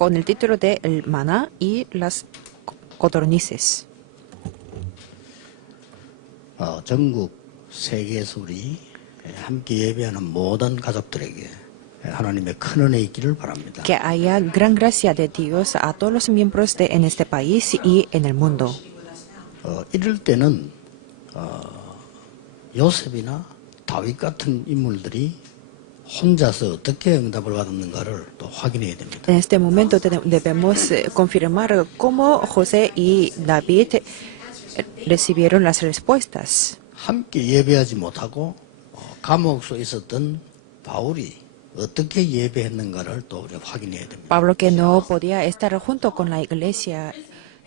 con el título de El maná y las codornices. 전국 세계에서 우리 함께 예배하는 모든 가족들에게 하나님의 큰 은혜 있기를 바랍니다. Que haya gran gracia de Dios a todos los miembros en este país y en el mundo. 이럴 때는 요셉이나 다윗 같은 인물들이 혼자서 어떻게 응답을 받았는가를 또 확인해야 됩니다. En este momento debemos confirmar cómo José y David recibieron las respuestas. 함께 예배하지 못하고 감옥 속에 있었던 바울이 어떻게 예배했는가를 또 우리가 확인해야 됩니다. Pablo, que no podía estar junto con la iglesia,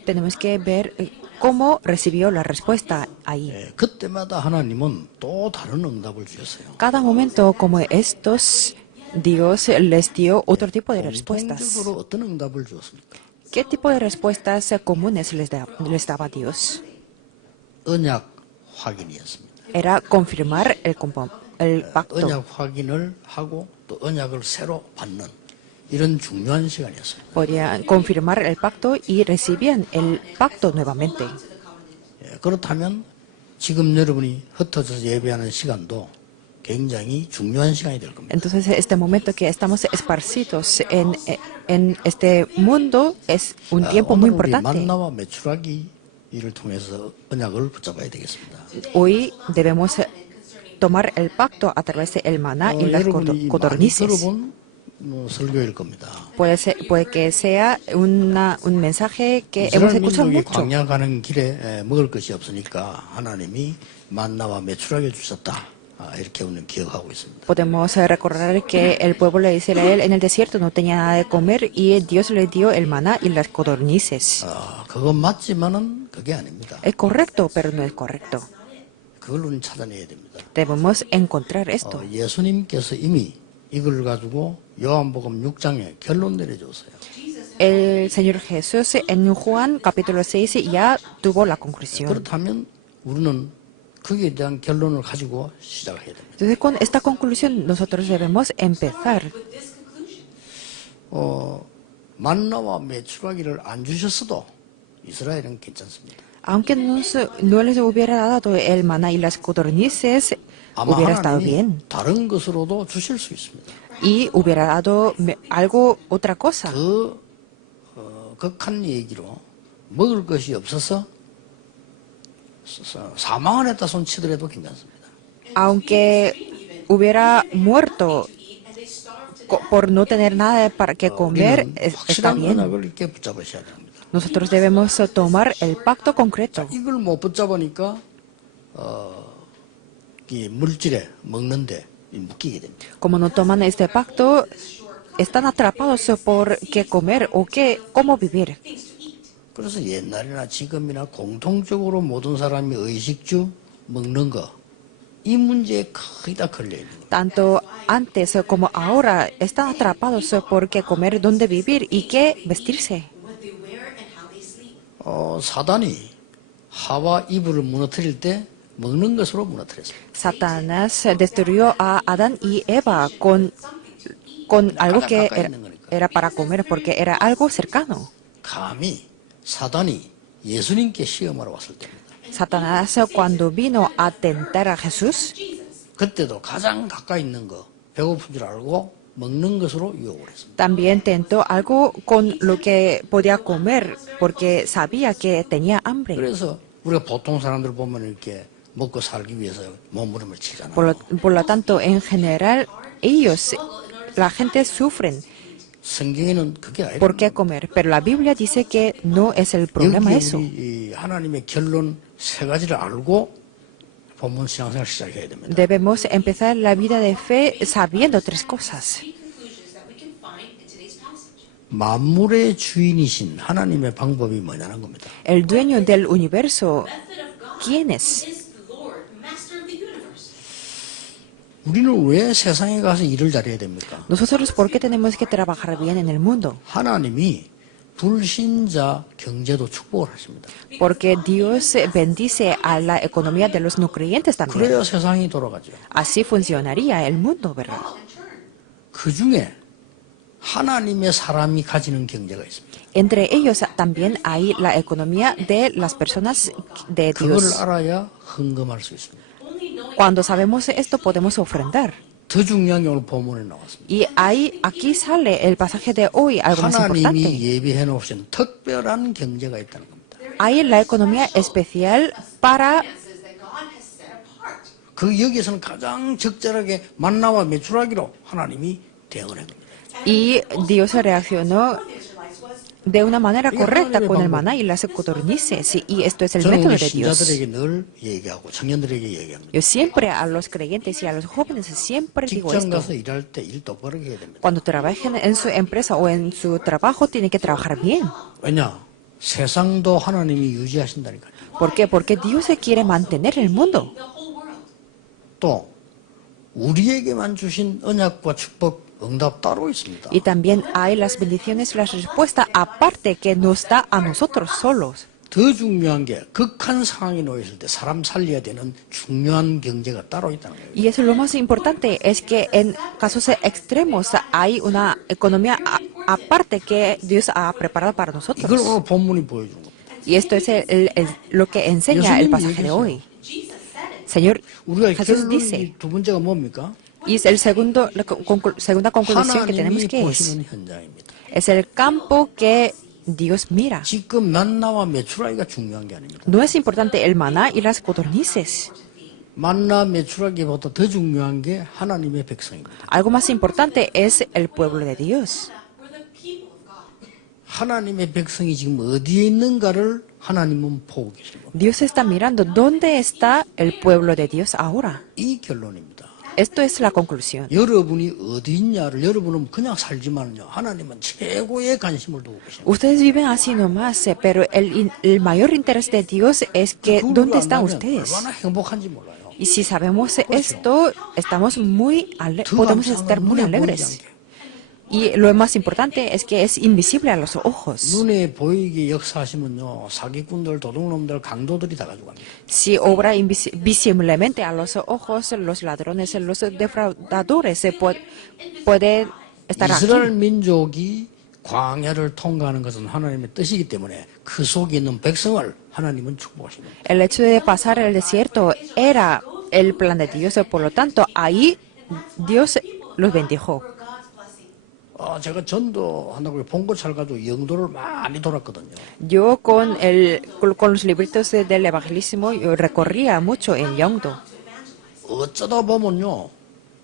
tenemos que ver cómo recibió la respuesta ahí. 그때마다 하나님은 또 다른 응답을 주셨어요. Cada momento como estos, Dios les dio otro tipo de respuestas. 공통적으로 어떤 응답을 주었습니까? ¿Qué tipo de respuestas comunes les daba Dios? 언약 확인이었습니다. Era confirmar el pacto. 언약 확인을 하고 또 언약을 새로 받는 이런 중요한 시간이었습니다. Podían confirmar el pacto y recibían el pacto nuevamente. 그렇다면 지금 여러분이 흩어져서 예배하는 시간도 굉장히 중요한 시간이 될 겁니다. Entonces, este momento que estamos esparcidos en este mundo es un tiempo muy 오늘 우리 importante. 만나와 메추라기를 통해서 언약을 붙잡아야 되겠습니다. Hoy debemos tomar el pacto a través del maná y las 여러분이 많이 codornices. 들어본 설교일 겁니다. Puede que sea un mensaje que hemos 이스라엘 escuchado 민족이 mucho. 광야 가는 길에 먹을 것이 없으니까 하나님이 만나와 메추라기를 주셨다. 이렇게 우리는 기억하고 있습니다. Podemos recordar que el pueblo de Israel en el desierto no tenía nada de comer y Dios le dio el maná y las codornices. 그건 맞지만은 그게 아닙니다. Es correcto, pero no es correcto. 그걸 우리는 찾아내야 됩니다. Debemos encontrar esto. 예수님께서 이미 이걸 가지고 요한복음 6장에 결론 내려줬어요. El Señor Jesús en Juan capítulo 6 ya tuvo la conclusión. 그렇다면 우리는 거기에 대한 결론을 가지고 시작해야 됩니다. Entonces, con esta conclusión nosotros debemos empezar. 만나와 메추라기를 안 주셨어도 이스라엘은 괜찮습니다. Aunque no les hubiera dado el maná y las codornices, 아마 hubiera estado 하나님이 bien. 다른 것으로도 주실 수 있습니다. Y hubiera dado otra cosa. 더 극한 얘기로 먹을 것이 없어서 사망을 했다 손치더라도 괜찮습니다. Aunque hubiera muerto por no tener nada para que comer, está 확실한 bien. 언약을 이렇게 붙잡으셔야 됩니다. Nosotros debemos tomar el pacto concreto. 이걸 못 붙잡으니까 이 물질에 먹는데 묶이게 됩니다. Como no toman este pacto, están atrapados por qué comer o cómo vivir. 그래서 옛날이나 지금이나 공통적으로 모든 사람이 의식주 먹는 거 이 문제에 거의 다 걸려 있는 거예요. Tanto antes como ahora están atrapados por qué comer, dónde vivir y qué vestirse. 사단이 하와 이브를 무너뜨릴 때 먹는 것으로 무너뜨렸어요. Satanás destruyó a Adán y Eva con algo que era para comer, porque era algo cercano. 감히 사단이 예수님께 시험하러 왔을 때입니다. Satanás, cuando vino a tentar a Jesús, 그때도 가장 가까이 있는 거 배고픈 줄 알고 먹는 것으로 유혹을 했습니다. también tentó algo con lo que podía comer, porque sabía que tenía hambre. 그래서 우리가 보통 사람들 보면 이렇게 먹고 살기 위해서 몸부림을 치잖아요. Por lo tanto, en general, la gente sufren 성경에는 그게 아니에요. por qué comer, pero la Biblia dice que no es el problema eso. 이 하나님의 결론 세 가지를 알고 본문 신앙생활 시작해야 됩니다. Debemos empezar la vida de fe sabiendo tres cosas. 만물의 주인이신 하나님의 방법이 뭐냐는 겁니다. El dueño del universo, ¿quién es? 우리는 왜 세상에 가서 일을 잘해야 됩니까? Nosotros, ¿por qué tenemos que trabajar bien en el mundo? 하나님이 불신자 경제도 축복을 하십니다. Porque Dios bendice a la economía de los no creyentes también. 그래야 세상이 돌아가죠. Así funcionaría el mundo, ¿verdad? 그 중에 하나님의 사람이 가지는 경제가 있습니다. Entre ellos también hay la economía de las personas de 그걸 Dios. 알아야 헌금할 수 있습니다. Cuando sabemos esto, podemos ofrendar. 더 중요한 게 오늘 본문에 나왔습니다. Y aquí sale el pasaje de hoy, algo más 하나님이 importante. 예비해 놓으신 특별한 경제가 있다는 겁니다. Hay la economía especial para 그 여기에서는 가장 적절하게 만나와 메추라기로 하나님이 대응을 한 겁니다. y Dios reaccionó de una manera correcta con el maná y las codornices. Y esto es el 저는 método 우리 de Dios. 신자들에게 늘 얘기하고 청년들에게 얘기합니다. Yo siempre a los creyentes y a los jóvenes siempre digo 직장 esto. 가서 일할 때 일 똑바로 해야 됩니다. Cuando trabajen en su empresa o en su trabajo, tienen que trabajar bien. 왜냐? 세상도 하나님이 유지하신다니까요. ¿Por qué? Porque Dios se quiere mantener el mundo. 또 우리에게만 주신 언약과 축복, 응답 따로 있습니다. Y también hay las bendiciones y las respuestas aparte que nos da a nosotros solos. 더 중요한 게 극한 상황에 놓였을 때 사람 살려야 되는 중요한 경제가 따로 있다는 거예요. Y eso lo más importante es que en casos extremos hay una economía aparte que Dios ha preparado para 이걸 nosotros. 오늘 본문이 보여주는 겁니다. Y esto es lo que enseña el pasaje de hoy. Señor 우리가 Jesús 결론 dice, 두 번째가 뭡니까? y es la segunda conclusión que tenemos 하나님이 que es, 보시는 현장입니다. es el campo que Dios mira. 지금 만나와 메추라기가 중요한 게 아닙니다. No es importante el maná y las codornices. 만나 메추라기보다 더 중요한 게 하나님의 백성입니다. Algo más importante es el pueblo de Dios. 하나님의 백성이 지금 어디에 있는가를 하나님은 보고 계십니다. Dios está mirando dónde está el pueblo de Dios ahora. 이 결론입니다. Esto es la conclusión. 여러분이 어디 있냐를 여러분은 그냥 살지만요. 하나님은 최고의 관심을 두고 계십니다. Ustedes viven así nomás, pero el mayor interés de Dios es que dónde están ustedes. 얼마나 행복한지 몰라요. Y si sabemos esto, estamos podemos estar muy alegres. Y lo más importante es que es invisible a los ojos. 눈에 보이게 역사하시면요. 사기꾼들, 도둑놈들, 강도들이 다 가져갑니다. Si obra visiblemente a los ojos, los ladrones, los defraudadores pueden estar aquí. 이스라엘 민족이 광야를 통과하는 것은 하나님의 뜻이기 때문에 그 속에 있는 백성을 하나님은 축복하십니다. El hecho de pasar el desierto era el plan de Dios, por lo tanto, ahí Dios los bendijo. 제가 전도한다고 봉고차를 가지고 영도를 많이 돌았거든요. Yo con los libritos del evangelismo yo recorría mucho en Yeongdo. 어쩌다 보면요.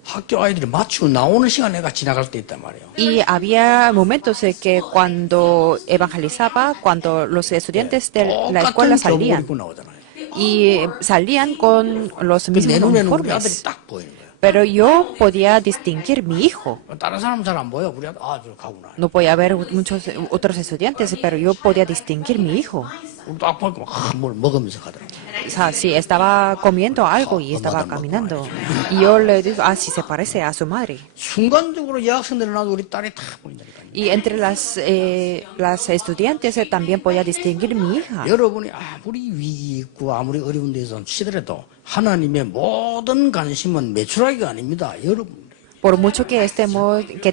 학교 아이들이 마치고 나오는 시간에가 지나갈 때 있단 말이에요. Y había momentos en que cuando evangelizaba, cuando los estudiantes de la escuela 똑같은 교복을 salían, 입고 나오잖아요. y salían con los 내 mismos 눈에는 우리 아들이 uniformes. 딱 보이는 거예요. Pero yo podía distinguir mi hijo. 다른 사람은 잘 안 보여. 우리 아들, 저 가구나. No podía ver muchos otros estudiantes, pero yo podía distinguir mi hijo. 우리 딱 보니까 뭘 먹으면서 가더라고요. O sea, sí, estaba comiendo algo y estaba caminando. Y yo le digo, sí se parece a su madre. 순간적으로 여학생들은 나도 우리 딸이 다 보인다니까요. Y entre las estudiantes también podía distinguir mi hija. 여러분이 아무리 위기 있고 아무리 어려운 데서 치더라도 하나님의 모든 관심은 매출하기가 아닙니다. 여러분. Por mucho que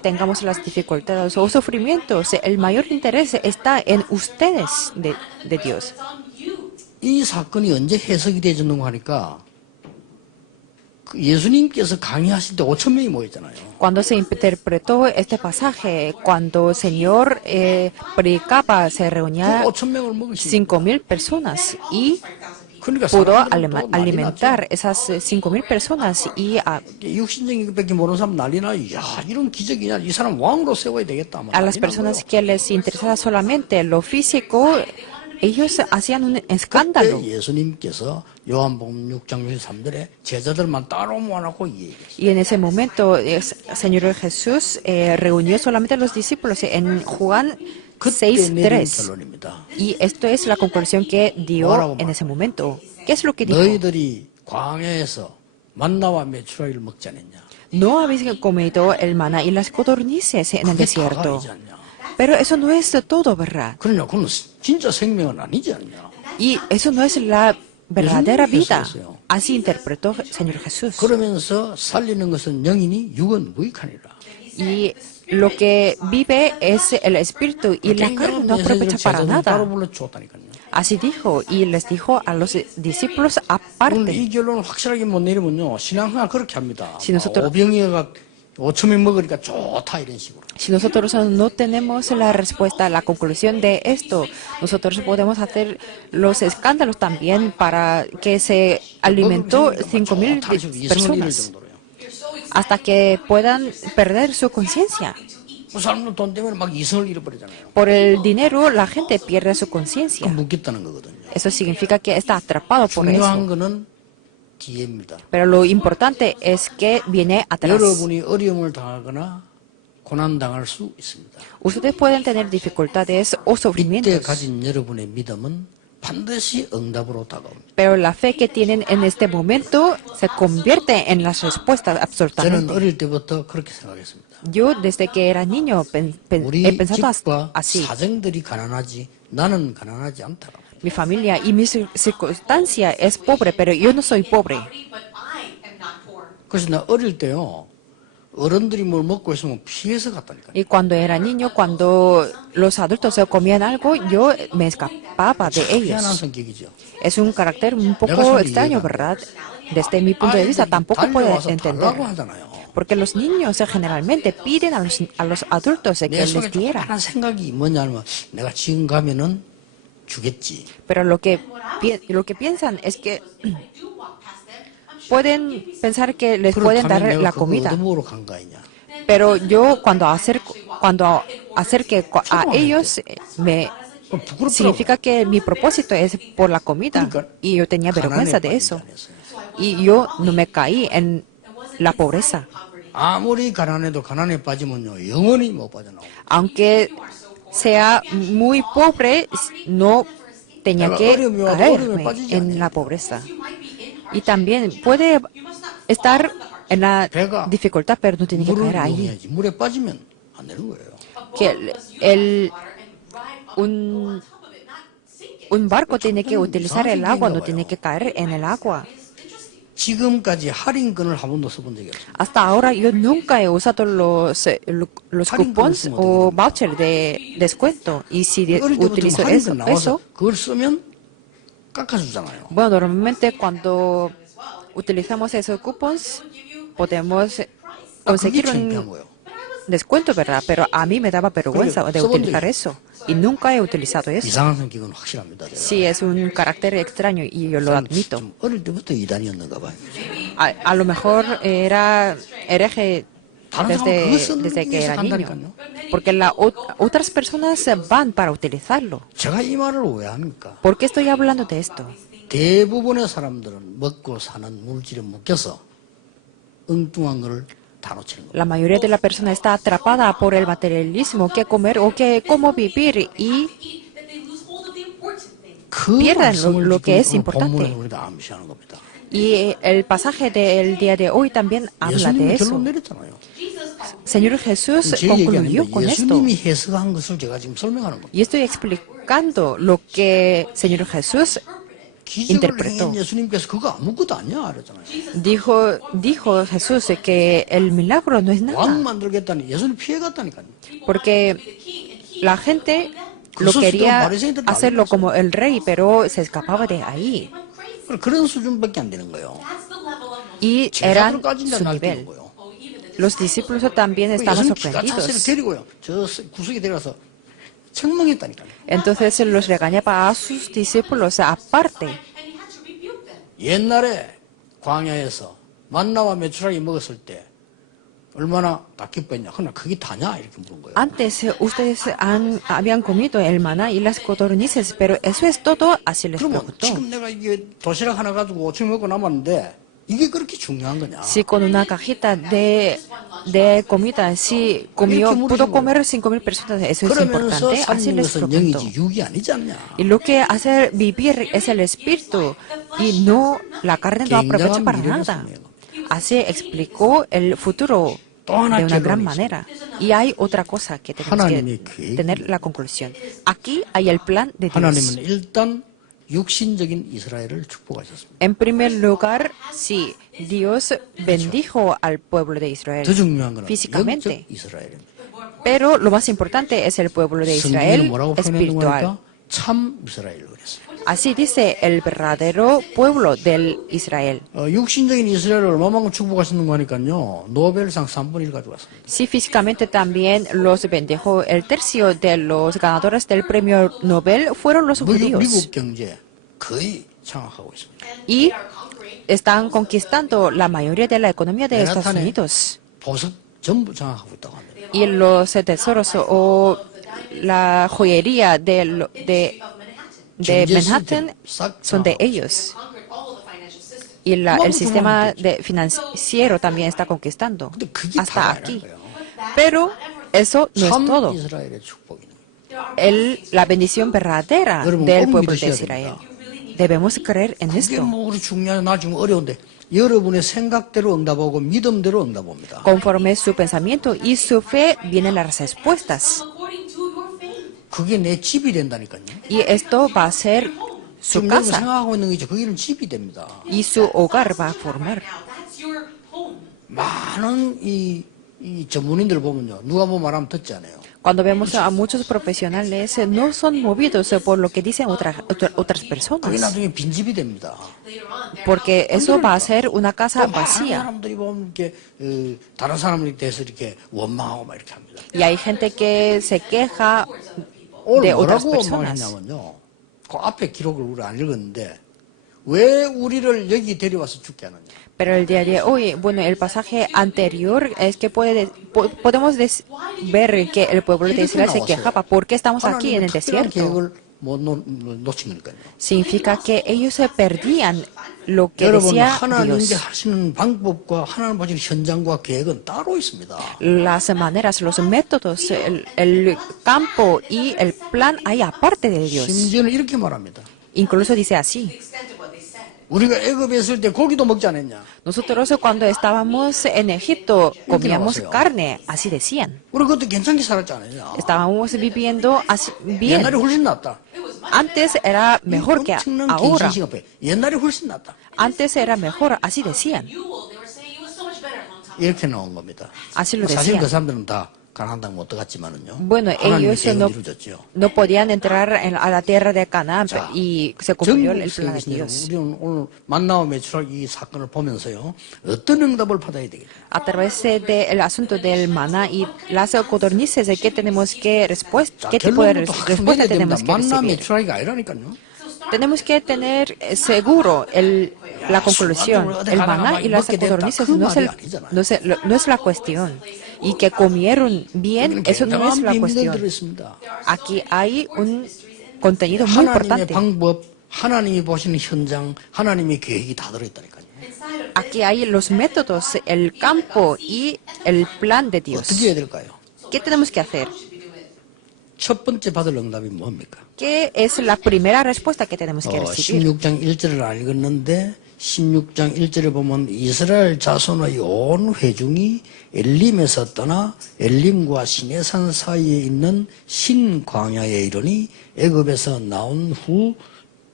tengamos las dificultades o sufrimientos, el mayor interés está en ustedes de Dios. 이 사건이 언제 해석이 되었는가 하니까 예수님께서 강의하실 때 5천 명이 모였잖아요. Cuando se interpretó este pasaje, cuando el Señor predicaba, se reunía 5천 명을 먹으시고 5,000 personas y 그러니까 pudo 사람들은 또 난리 났죠. alimentar esas 5,000 personas y 육신적인 것밖에 모르는 사람 난리 나요. 야, 이런 기적이냐. 이 사람 왕으로 세워야 되겠다. a las personas que les interesaba solamente lo físico, ellos hacían un escándalo. 그때 예수님께서 요한복음 6장 63절에 제자들만 따로 모아놓고 얘기했어요. Y en ese momento, el Señor Jesús reunió solamente a los discípulos en Juan 그때 내린 6:3. 결론입니다. Y esto es la conclusión que dio en ese momento. ¿Qué es lo que dijo? 너희들이 광야에서 만나와 메추라기를 먹지 않았냐. No habéis comido el maná y las codornices en el 그게 desierto. 다가 아니지 않냐. Pero eso no es todo, ¿verdad? 그러냐, 그건 진짜 생명은 아니지 않냐. Y eso no es la verdadera 예수님이 vida. 그랬어요. Así interpretó el Señor Jesús. 그러면서 살리는 것은 영이니 육은 무익하니라. Y lo que vive es el espíritu y la carne no aprovecha para 따로 nada. 불러주었다니까요. Así dijo y les dijo a los discípulos 오늘 aparte. 이 결론을 확실하게 못 내리면요, 신앙생활 그렇게 합니다. Si nosotros- 오병이어가 5천명 먹으니까 좋다 이런 식으로. Si nosotros no tenemos la respuesta, la conclusión de esto, nosotros podemos hacer los escándalos también para que se alimentó 5.000 personas hasta que puedan perder su conciencia. 그 사람들 돈 때문에 막 이성을 잃어버리잖아요. Por el dinero la gente pierde su conciencia. 묶였다는 거거든요. Eso significa que está atrapado por 중요한 eso. 거는 뒤에입니다. Pero lo importante es que viene atrás. 여러분이 어려움을 당하거나 고난 당할 수 있습니다. Ustedes pueden tener dificultades o 이때 sufrimientos, 가진 여러분의 믿음은 반드시 응답으로 다가옵니다. pero la fe que tienen en este momento se convierte en las respuestas 저는 absolutamente. 어릴 때부터 그렇게 생각했습니다. Yo desde que era niño 우리 he pensado 집과 así. 사정들이 가난하지 나는 가난하지 않다라고. Mi familia y mi circunstancia es pobre, pero yo no soy pobre. 그래서 나 어릴 때요, 어른들이 뭘 먹고 있으면 피해서 갔다니까요. Y cuando era niño, cuando los adultos se comían algo, yo me escapaba de 희한한 ellos. 성격이죠. Es un carácter un poco extraño, ¿verdad? Desde mi punto de vista tampoco puedo 달려와서 entender. 달라고 하잖아요. Porque los niños generalmente piden a los adultos que 내 les 속에 diera. 조그마한 생각이 뭐냐면 내가 지금 가면은 주겠지. Pero lo que piensan es que pueden pensar que les pueden dar la comida. 얻어먹으러 간 거 아니냐. Pero yo cuando acerque a ellos, 부끄럽더라고요. significa que mi propósito es por la comida. Y yo tenía vergüenza de eso. Y yo no me caí en la pobreza. 아무리 가난해도 가난에 빠지면요 영원히 못 빠져나옵니다. Aunque sea muy pobre, no tenía que caerme en la pobreza. Y también puede estar en la dificultad, pero no tiene que 물을 caer ahí. 이용해야지. 물에 빠지면 안 되는 거예요. Que un barco tiene que utilizar el agua, no tiene que caer en el agua. 지금까지 할인권을 한 번도 써본 적이 없습니다. Hasta ahora yo nunca he usado los cupons o vouchers de descuento. Y si 어릴 때부터 utilizo 할인권 나와서 eso, 그걸 쓰면 깎아주잖아요. bueno, normalmente cuando utilizamos esos cupons podemos conseguir 그게 창피한 un 거예요. descuento, ¿verdad? Pero a mí me daba vergüenza de utilizar eso. Y nunca he utilizado eso. 이상한 성격은 확실합니다. 제가. Sí, es un carácter extraño y yo lo admito. 좀 어릴 때부터 이단이었는가 봐요. A lo mejor era hereje desde que era niño. Porque otras personas van para utilizarlo. 제가 이 말을 왜 합니까? ¿Por qué estoy hablando de esto? 대부분의 사람들은 먹고 사는 물질에 묶여서 엉뚱한 거를 다 놓치는 거예요. La mayoría de la persona está atrapada por el materialismo, qué comer o cómo vivir y 그 pierden 말씀을 lo que es 지금 오늘 본문에 importante. 우리가 암시하는 겁니다. Y el pasaje del día de hoy también habla de 예수님이 eso. 결론 내렸잖아요. Señor Jesús 제 얘기 concluyó 아닙니다. con esto. 예수님이 해석한 것을 제가 지금 설명하는 겁니다. Y estoy explicando lo que Señor Jesús 기적을 interpretó. 행한 예수님께서 그거 아무것도 아니야 그랬잖아요. dijo Jesús que el milagro no es 왕 nada. 만들겠다니 예수님 피해갔다니까요. Porque la gente lo quería hacerlo como el rey, pero se escapaba de ahí. 그런 수준밖에 안 되는 거예요. Y eran 제자들까지 su 날뛰는 nivel. 거예요. Los discípulos también estaban 예수님 기가 차서 sorprendidos. 데리고요. 저 구석에 데려가서 책망했다니까요. Entonces los regañaba a sus discípulos aparte. 옛날에 광야에서 만나와 메추라기 먹었을 때 얼마나 다 기뻐했냐. 그러나 그게 다냐 이렇게 물은 거예요. Antes ustedes habían comido el maná y las codornices, pero eso es todo, así les 그러면 preguntó. 지금 내가 이게 도시락 하나 가지고 5천 먹고 남았는데 이게 그렇게 중요한 거냐? Si con una cajita de comida, si pudo comer 5.000 personas, eso es 그러면서 importante, así 사는 les 것은 preguntó. 영이지 육이 아니지 않냐? Y lo que hace vivir es el espíritu y no la carne no aprovecha para nada. Así explicó el futuro de una gran manera. Y hay otra cosa que tenemos que tener la conclusión. Aquí hay el plan de Dios. 하나님은 일단 육신적인 이스라엘을 축복하셨습니다. En primer lugar, sí, Dios bendijo al pueblo de Israel 더 중요한 건 físicamente. 영적 이스라엘입니다. Pero lo más importante es el pueblo de 성경에는 Israel 뭐라고 표현했는 espiritual. 거니까 참 이스라엘 그랬어요. Así dice el verdadero pueblo del Israel. 육신적인 이스라엘을 얼마만큼 축복하시는 거니까요. 노벨상 3분의 1 가져왔습니다. Sí, físicamente también los bendijo. El tercio de los ganadores del premio Nobel fueron los judíos. 미국 경제 거의 장악하고 있습니다. Y están conquistando la mayoría de la economía de Estados 맨하탄의 Unidos. 보석 전부 장악하고 있다고 합니다. Y los tesoros o la joyería de Manhattan son de ellos. Y el sistema financiero también está conquistando 근데 그게 hasta 다가 aquí. 아니라는 거예요. Pero eso no es 참 todo. 이스라엘의 축복이는 거예요. La bendición verdadera 여러분, del 꼭 pueblo de 믿으셔야 Israel. 됩니다. Debemos creer en 그게 esto. 뭐 우리 중요한 나 지금 어려운데 여러분의 생각대로 응답하고 믿음대로 응답합니다. Conforme su pensamiento y su fe vienen las respuestas. 그게 내 집이 된다니까요. Y esto va a ser su 지금 여러분 casa 생각하고 있는 거죠. 거기는 집이 됩니다. y su hogar va a formar. 많은 이 전문인들 보면요. 누가 뭐 말하면 듣지 않아요. Cuando vemos a muchos profesionales, no son movidos por lo que dicen otras 그게 personas, 나중에 빈집이 됩니다. porque eso va a ser una casa 또 많은 vacía. 사람들이 보면 이렇게 다른 사람들에 대해서 이렇게 원망하고 막 이렇게 합니다. Y hay gente que se queja 오늘 de otras 뭐라고 personas. 원망했냐면요. 그 앞에 기록을 우리 안 읽었는데 왜 우리를 여기 데려와서 죽게 하느냐. Pero el día de hoy, bueno, el pasaje anterior es que podemos ver que el pueblo de Israel se quejaba. ¿Por qué estamos aquí en el 특별한 desierto? 계획을 못 놓친 거니까요. Significa que ellos se perdían lo que 여러분 decía 하나님께 Dios. 하시는 방법과 하나님 보시는 현장과 계획은 따로 있습니다. Las maneras, los métodos, el campo y el plan hay aparte de Dios. 심지어는 이렇게 말합니다. Incluso dice así. 우리가 애굽에 있을 때 고기도 먹지 않았냐? Nosotros cuando estábamos en Egipto comíamos 나왔어요. carne, así decían. 우리 그것도 괜찮게 살았지 않았냐? Estábamos viviendo así bien. 옛날이 훨씬 낫다. Antes era mejor que 엄청난 ahora. 긴신 시간에 옛날이 훨씬 낫다. Antes era mejor, así decían. 이렇게 나온 겁니다. Así lo 사실 decían. 그 사람들은 다 가나안 땅 못 들어갔지만은요. Bueno, 하나님의 ellos 계획은 no, 이루어졌죠. no podían entrar a la tierra de Canaán 자, y se cumplió el 전국 plan de 세계에서 Dios. 우리는 오늘 만나와 매출학 이 사건을 보면서요. 어떤 응답을 받아야 되겠냐. A través del asunto del maná y las codornices, ¿qué tenemos que 자, qué tipo de 결론부터 respuesta 확정해야 됩니다. tenemos que 만나 recibir? 매출학이 아니라니까요. Tenemos que tener seguro la conclusión. El maná y las codornices no es la cuestión. Y que comieron bien, eso no es la 비밀들이 cuestión. 있습니다. Aquí hay un contenido muy 하나님의 importante. 방법, 하나님이 보시는 현장, 하나님의 계획이 다 들어있다니까요. Aquí hay los métodos, el campo y el plan de Dios. 어떻게 해야 될까요? ¿Qué tenemos que hacer? 첫 번째 받을 응답이 뭡니까? ¿Qué es la primera respuesta que tenemos que recibir? 16장 1절을 안 읽었는데 16장 1절에 보면 이스라엘 자손의 온 회중이 엘림에서 떠나 엘림과 시내산 사이에 있는 신광야에 이르니 애굽에서 나온 후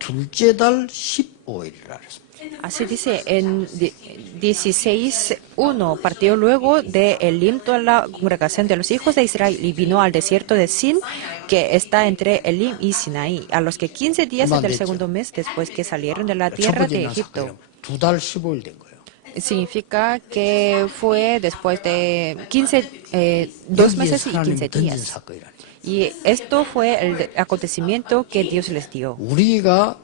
둘째 달 15일이라 그랬습니다. Así dice en 16:1, partió luego de Elim toda la congregación de los hijos de Israel y vino al desierto de Sin, que está entre Elim y Sinaí, a los que 15 días del segundo mes después que salieron de la 첫 tierra 번째 de 날 Egipto. 사건이요. 2달 15일 된 거예요. Significa que fue después de 2 meses y 15 하나님이 던진 días. 사건이라니. Y esto fue el acontecimiento que Dios les dio. 우리가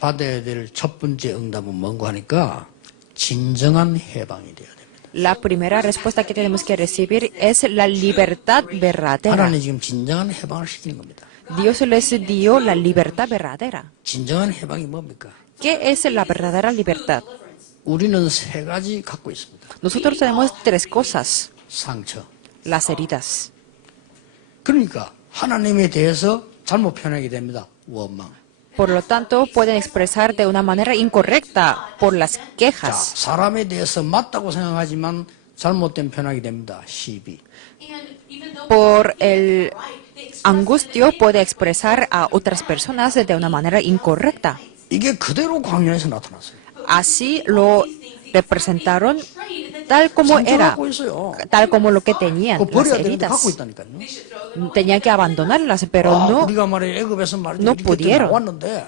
받아야 될 첫 번째 응답은 뭔가 하니까 진정한 해방이 되어야 됩니다. La primera respuesta que tenemos que recibir es la libertad verdadera. 하나님 지금 진정한 해방을 시키는 겁니다. Dios les dio la libertad verdadera. 진정한 해방이 뭡니까? ¿Qué es la verdadera libertad? 우리는 세 가지 갖고 있습니다. Nosotros tenemos 3 cosas, 상처. las heridas. 그러니까 하나님에 대해서 잘못 표현하게 됩니다. 원망. Por lo tanto, pueden expresar de una manera incorrecta por las 자, quejas. 사람에 대해서 맞다고 생각하지만 잘못된 표현하게 됩니다. 시비. Por el angustio puede expresar a otras personas de una manera incorrecta. 이게 그대로 광야에서 나타났어요. Así lo representaron tal como 상처 era, 갖고 있어요. tal como lo que tenían, 그거 las 버려야 되는데 갖고 heridas. 있다니까요. Tenían que abandonarlas, pero 우리가 말해 애굽에서 말이야 no 이렇게 pudieron. 나왔는데,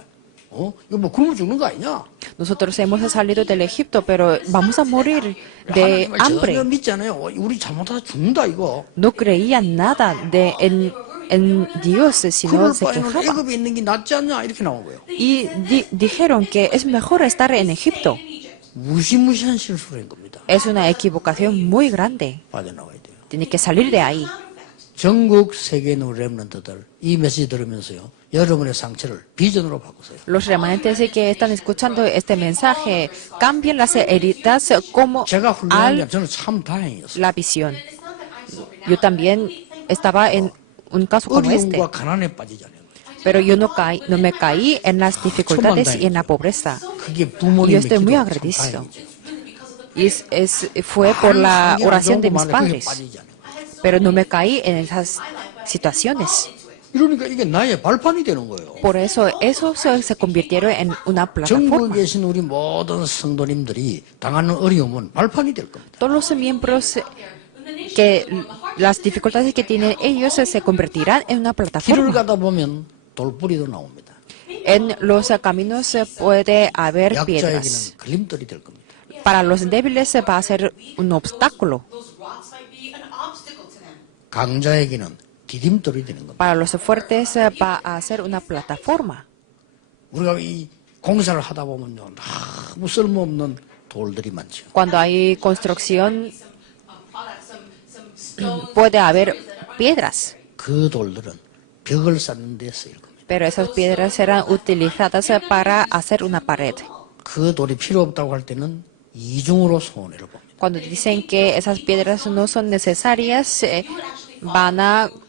이거 뭐 굶어 죽는 거 아니냐? nosotros hemos salido del Egipto, pero vamos a morir de 하나님을 전혀 hambre. 믿지 않아요. 우리 잘못하다 죽는다 이거. No creían nada en Dios, sino 그럴 se 바에는 quejaban. 애굽에 있는 게 낫지 않냐 이렇게 나온 거예요. Y dijeron que es mejor estar en Egipto. 무시무시한 실수를 한 겁니다. Es una equivocación muy grande. 빠져나와야 돼요. Tiene que salir de ahí. 전국 세계 있는 렘넌트들 이 메시지 들으면서요. 여러분의 상처를 비전으로 바꾸세요. Los remanentes que están escuchando este mensaje cambien las heridas como 제가 훌륭한 게 a 저는 참 다행이었어요. la visión. Yo también estaba en un caso como este, 어려움과 가난에 빠지지 않아요. pero yo no me caí en las dificultades y en la pobreza. 그게 Y yo 부모님의 estoy muy 기도 참 agradecido. 다행이죠. Y fue por la 한계 안 oración de 좋은 mis 거 말해 그게 padres, 빠지지 않아요. pero no me caí en esas situaciones. 이러니까 이게 나의 발판이 되는 거예요. Por eso, se convirtieron en una 전국에 plataforma. 계신 우리 모든 성도님들이 당하는 어려움은 발판이 될 겁니다. Todos los miembros que las dificultades que tienen ellos se convertirán en una 길을 plataforma. 가다 보면 돌뿌리도 나옵니다. En los caminos puede haber 약자에게는 piedras. 걸림돌이 될 겁니다. Para los débiles va a ser un obstáculo. 강자에게는 디딤돌이 되는 겁니다. Para los fuertes va a ser una plataforma. 우리가 이 공사를 하다 보면요, 아무 쓸모없는 돌들이 많죠. Cuando hay construcción puede haber piedras, 그 돌들은 벽을 쌓는 데 쓰일 겁니다. pero esas piedras serán utilizadas para hacer una pared. 그 돌이 필요 없다고 할 때는 이중으로 손해를 봅니다. Cuando dicen que esas piedras no son necesarias,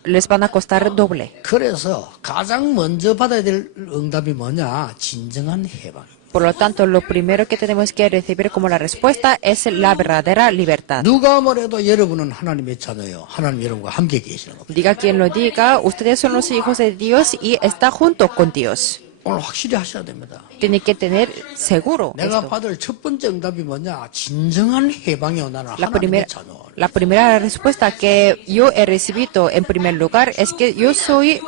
les van a costar doble. 그래서 가장 먼저 받아야 될 응답이 뭐냐? 진정한 해방입니다. Por lo tanto, lo primero que tenemos que recibir como la respuesta es la verdadera libertad. 누가 뭐래도 여러분은 하나님의 자녀예요. 하나님 여러분과 함께 계시는 겁니다. Diga quien lo diga, ustedes son los hijos de Dios y está junto con Dios. 오늘 확실히 하셔야 됩니다. Tiene que tener seguro 내가 esto. 받을 첫 번째 응답이 뭐냐? 진정한 해방이요. 나는 하나님의 자녀. La primera respuesta que yo he recibido en primer lugar es que yo soy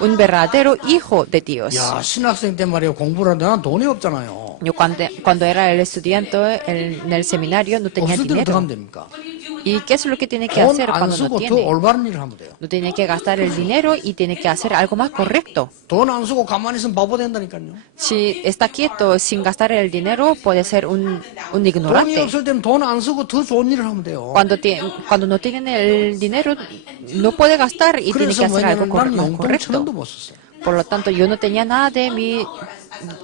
un verdadero hijo de Dios. 야, 신학생 때 말이에요. 공부를 하는데 난 돈이 없잖아요. Yo cuando era el estudiante en el seminario no tenía 없을 때는 어떻게 하면 dinero. 됩니까? ¿Y qué es lo que tiene que 돈 hacer 안 cuando no 쓰고 더 tiene? 올바른 일을 하면 돼요. No tiene que gastar el dinero y tiene que hacer algo más correcto. 돈 안 쓰고 가만히 있으면 바보 된다니까요. Si está quieto sin gastar el dinero, puede ser un 돈이 ignorante. 없을 때는 돈 안 쓰고 더 좋은 일을 하면 돼요. Cuando no tienen el dinero, no puede gastar y tiene que 그래서 hacer algo 뭐냐면 난 más 용돈 천 correcto. 원도 못 썼어요. Por lo tanto, yo no tenía nada de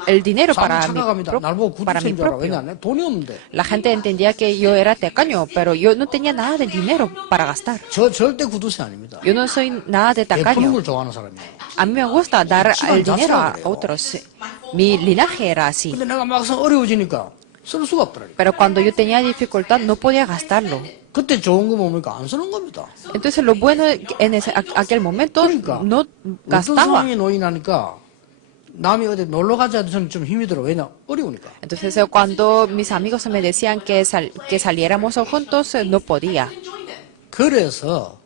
el dinero 사람 para 착각합니다. 날 보고 para mi 구두체인 줄 알아. propio. 왜냐? 내 돈이 없는데. La gente entendía que yo era tacaño, pero yo no tenía nada de dinero para gastar. 저 절대 구두쇠 아닙니다. Yo no soy nada de 베푸는 tacaño. 걸 좋아하는 사람이에요. A mí me gusta dar 집안 el dinero 자체가 a 그래요. otros. Mi linaje era así. 근데 내가 막상 어려워지니까 쓸 수가 없더라고요. Pero cuando yo tenía dificultad, no podía gastarlo. 그때 좋은 거 뭡니까? 안 쓰는 겁니다. Entonces, lo bueno en aquel momento 그러니까 no 어떤 gastaba. 상황에 놓이나니까 남이 어디 놀러 가자 해도 저는 좀 힘이 들어. 왜냐? 어려우니까. Entonces, cuando mis amigos me decían que saliéramos juntos, no podía. 그래서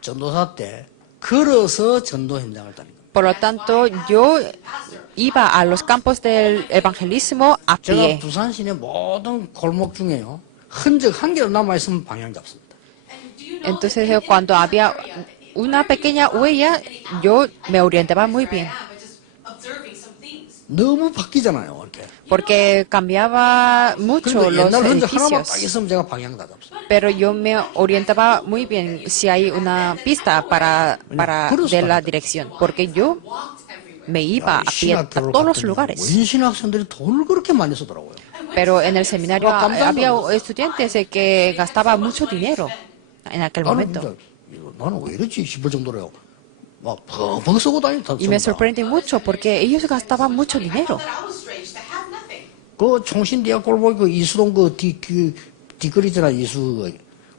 전도사 때 걸어서 전도 현장을 다니고. Por lo tanto, yo iba a los campos del evangelismo a 제가 pie. 부산 시내 모든 골목 중에요. 흔적 한 개로 남아 있으면 방향 잡습니다. Entonces, cuando había una pequeña huella, yo me orientaba muy bien. 너무 바뀌잖아요, 이렇게. Porque cambiaba mucho 그러니까 los 옛날 흔적 하나만 딱 edificios. 있으면 제가 방향 다 잡습니다. Pero yo me orientaba muy bien si hay una pista de la dirección. Porque yo me iba a pie a 신학교를 todos los 갔더니 lugares. 원신 학생들이 돈을 그렇게 많이 쓰더라고요. Pero en el seminario 깜짝 había 놀랐어요. estudiantes que gastaban mucho dinero en aquel 나는 momento. 진짜 나는 왜 이렇지 싶을 정도로요. 막 펑펑 쓰고 다니다. Y me sorprende mucho porque ellos gastaban mucho dinero. 그 총신대학 골목에 그 이수동 그 뒷거리 있잖아, 이수.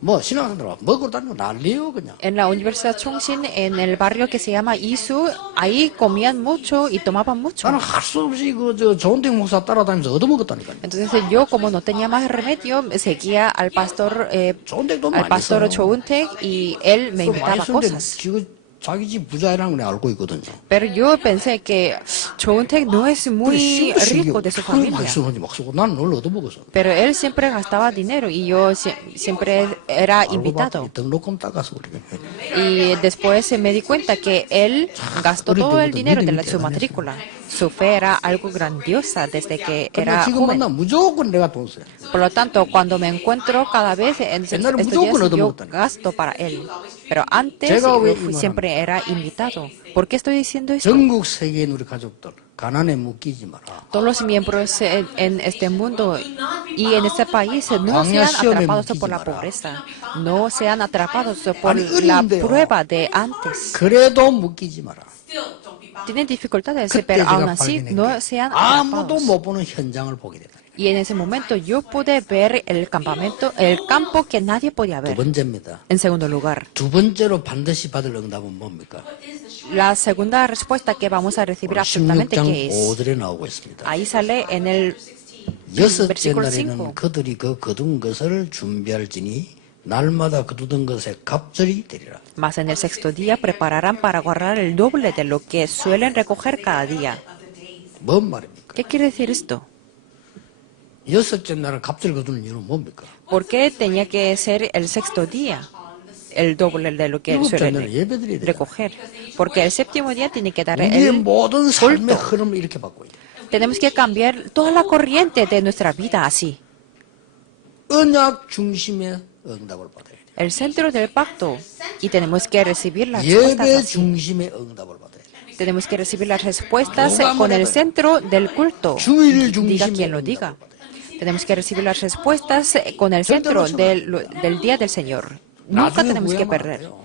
뭐 신학생들 먹으러 다니고 난리요 그냥. En la Universidad Chongqing, en el barrio que se llama Isu, ahí comían mucho y tomaban mucho. 나는 할 수 없이 그 조은택 목사 따라다니면서 얻어먹었다니까요. Entonces yo, como no tenía más remedio, seguía al pastor 조은택도 많이 Cho Eun-taek y él me invitaba cosas. 자기 집 부자라는 걸 내가 알고 있거든요. Pero yo pensé que Cho Eun-taek no es muy rico de su familia. 막 쓰고 나는 늘 얻어먹었어. Pero él siempre gastaba dinero y yo siempre era invitado. 등록금 닦아서 그래. Y después me di cuenta que él gastó todo el dinero de su matrícula. Su fe era algo grandiosa desde que era 지금 joven. 만나 무조건 내가 돈 써요. Por lo tanto, cuando me encuentro cada vez en estos días, yo gasto para él. Pero antes siempre era invitado. ¿Por qué estoy diciendo esto? 전국 세계인 우리 가족들 가난에 묶이지 마라. Todos los miembros en este mundo y en este país no sean atrapados por la pobreza, no sean atrapados por la prueba de antes. 그래도 묶이지 마라. Tienen dificultades, pero aún así no sean 아무도 atrapados. 못 보는 현장을 보게 되다. Y en ese momento yo pude ver el campo que nadie podía 두 ver. 번째입니다. En segundo lugar, 두 번째로 반드시 받을 응답은 뭡니까? la segunda respuesta que vamos a recibir absolutamente 16장 que es, 5절에 나오고 있습니다. ahí sale en el 여섯째 versículo 날에는 5. 그들이 그 거둔 것을 준비할지니 날마다 거두던 것에 갑절이 되리라. Mas en el sexto día prepararán para guardar el doble de lo que suelen recoger cada día. 뭔 말입니까? ¿Qué quiere decir esto? 여섯째 날은 갑절 거두는 이유는 뭡니까? ¿Por qué tenía que ser el sexto día el doble de lo que 일곱째 날은 suele 예배드려야 돼. recoger? Porque el séptimo día tiene que dar 우리의 el 모든 삶의 culto. 흐름을 이렇게 바꿔야 돼. Tenemos que cambiar toda la corriente de nuestra vida así. 언약 중심의 응답을 받아야 돼. El centro del pacto. Y tenemos que recibir las respuestas 예배 así. 중심의 응답을 받아야 돼. Tenemos que recibir las respuestas con el centro del culto. 주일 Diga 중심의 quien lo 응답을 diga. 받아야 돼. Tenemos que recibir las respuestas con el centro del día del Señor. Nunca 나중에 tenemos que 후회하면 안 perder. 돼요.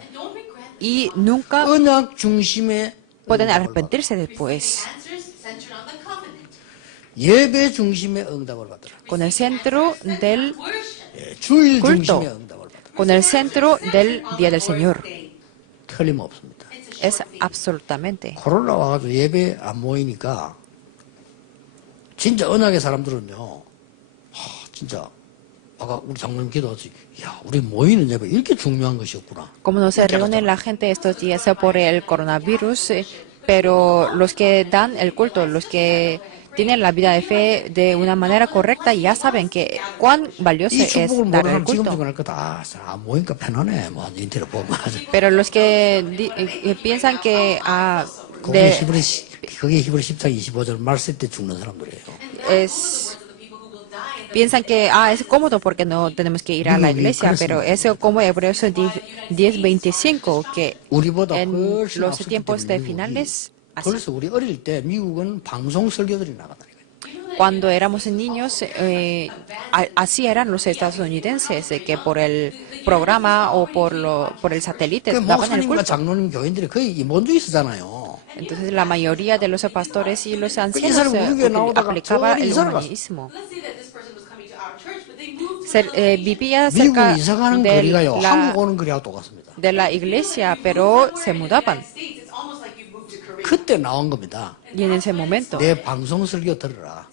Y nunca 언약 중심의 pueden 응답을 arrepentirse después. 예배 중심의 응답을 받으라. Con el centro del 예, 주일 culto. 중심의 응답을 받으라. Con el centro del día del Señor. 틀림없습니다. Es absolutamente. 코로나 와가지고 예배 안 모이니까 진짜 언약의 사람들은요. 진짜 아까 우리 장로님 기도하지. 야, 우리 모이는 예배 이렇게 중요한 것이었구나. Como no se reúne la gente estos días por el coronavirus, pero los que dan el culto, los que tienen la vida de fe de una manera correcta, ya saben que cuán valioso 이 es 축복을 dar 모르는 el 사람 지금 culto. 생각할 거다. 안 모이니까 편하네. 뭐 인터넷 보면. Pero los que piensan que 그게 히브리 10장 25절 말세 때 죽는 사람들이에요. piensan que es cómodo porque no tenemos que ir a la iglesia, pero eso como Hebreos 10:25, que 우리보다 en 훨씬 los 앞섰기 tiempos de 때문에 finales, así. 그래서 우리 어릴 때 미국은 방송 설교들이 나가다니까요. Cuando éramos niños, así eran los estadounidenses, que por el programa o por el satélite 그 daban el 목사님과 culto. 장로님 교인들이 거의 먼저 있었잖아요. Entonces la mayoría de los pastores y los 이 ancianos 사람 우리 교회 나오다가 aplicaba 저리 el 이사를 갔어. humanismo. Vivía cerca 미국 이사 가는 거리가요. 한국 오는 거리하고 똑같습니다. de la iglesia, pero se mudaban. 그때 나온 겁니다. Y en ese momento, 내 방송 설교 들으라.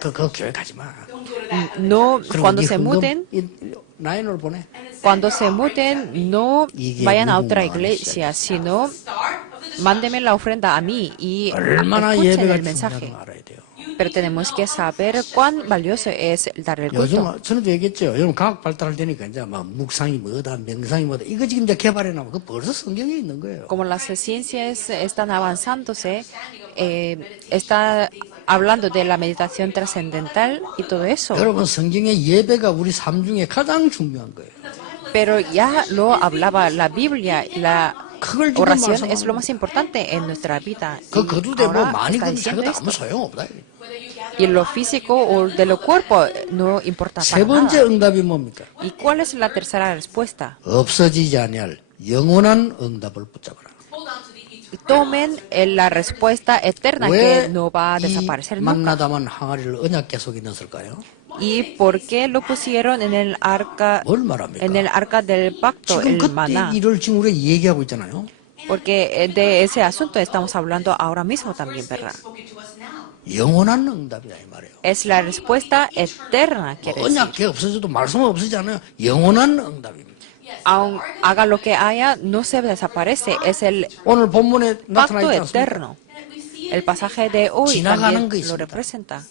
그 교회 가지 마. no, 그리고 cuando 네 se 헌금 muden, 나인으로 보내. cuando se muden, no vayan a otra iglesia, sino mándeme la ofrenda a mí y 얼마나 escuchen 예배가 el mensaje. 중요한지 알아야 돼요. Pero tenemos que saber cuán valioso es dar el culto. 요즘 전에도 얘기했죠. 요즘 과학 발달할 때니까 이제 막 묵상이 뭐다, 명상이 뭐다. 이거 지금 이제 개발해 나면 그 벌써 성경에 있는 거예요. Como las ciencias están avanzándose, está hablando de la meditación trascendental y todo eso. 여러분 성경의 예배가 우리 삶 중에 가장 중요한 거예요. Pero ya lo hablaba la Biblia, la 그걸 지금 oración es lo 말씀하는 más importante en nuestra vida. 그 Y 거두대 뭐 ahora 많이 está 거둔 diciendo 사고도 아무 esto. 소용없다. Y lo físico o de lo cuerpo no importa 세 para 번째 nada. 응답이 뭡니까? ¿Y cuál es la tercera respuesta? 없어지지 아니할 영원한 응답을 붙잡아라. Tomen la respuesta eterna 왜 que no va a 이 desaparecer nunca. 만나다만 항아리를 언약계 속에 넣었을까요? ¿Y por qué lo pusieron en el arca, 뭘 말합니까? en el arca del pacto, 지금 el 그때 maná? 일을 지금 우리가 얘기하고 있잖아요. Porque de ese asunto estamos hablando ahora mismo también, ¿verdad? 영원한 응답이다 이 말이에요. Es la respuesta eterna, quiere decir. 언약이 없어져도 말씀 없어지잖아요. 영원한 응답입니다. Aun haga lo que haya, no se desaparece. Es el 오늘 본문에 나타나 pacto 있지 않습니까? eterno. El pasaje de hoy 지나가는 también 거 lo 있습니다. representa.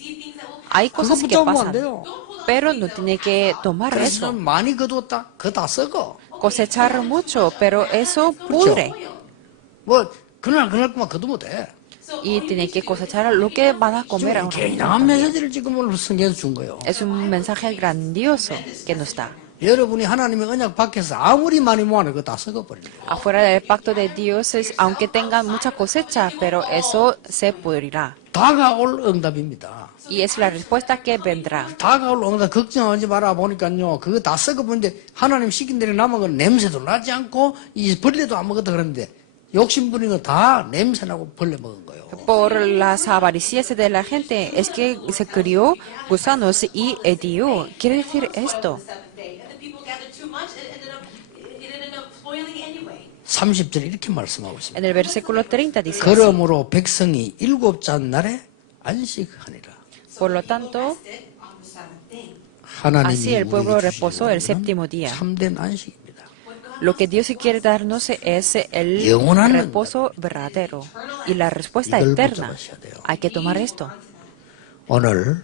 Hay cosas 그거 que 붙잡으면 안 pasan, 돼요. pero no tiene que tomar 그래서 eso. 많이 거두었다. 그거 다 썩어. Cosechar mucho, pero eso pudre. 뭐 그날 그만 거두면 돼. Y tiene que cosechar lo que van a comer 지금 ahora. 굉장한 메시지를 지금 오늘 성경에서 준 거예요. Es un mensaje grandioso que nos da. 여러분이 하나님의 언약 밖에서 아무리 많이 모아도 그거 다 썩어버린대요. Afuera del pacto de Dios, aunque tengan mucha cosecha, pero eso se pudrirá. 다가올 응답입니다. Y es la respuesta que vendrá. 다가올 응답 걱정하지 마라 보니까요. 그거 다 썩어버리는데 하나님 시킨 대로 남은 건 냄새도 나지 않고 이 벌레도 안 먹었다 그러는데 욕심 부리는 거 다 냄새나고 벌레 먹은 거예요. Por las avaricias de la gente, es que se crió gusanos y hedió. Quiere decir esto. 30절에 이렇게 말씀하고 있습니다. En el versículo 30 dice así. 그러므로 백성이 일곱째 날에 안식하니라. Por lo tanto, 하나님이 así el pueblo 우리에게 reposó el 주시는 séptimo día. 참된 안식입니다. Lo que Dios quiere darnos es el 영원한 reposo verdadero y la respuesta 이걸 eterna. 붙잡으셔야 돼요. Hay que tomar esto. 오늘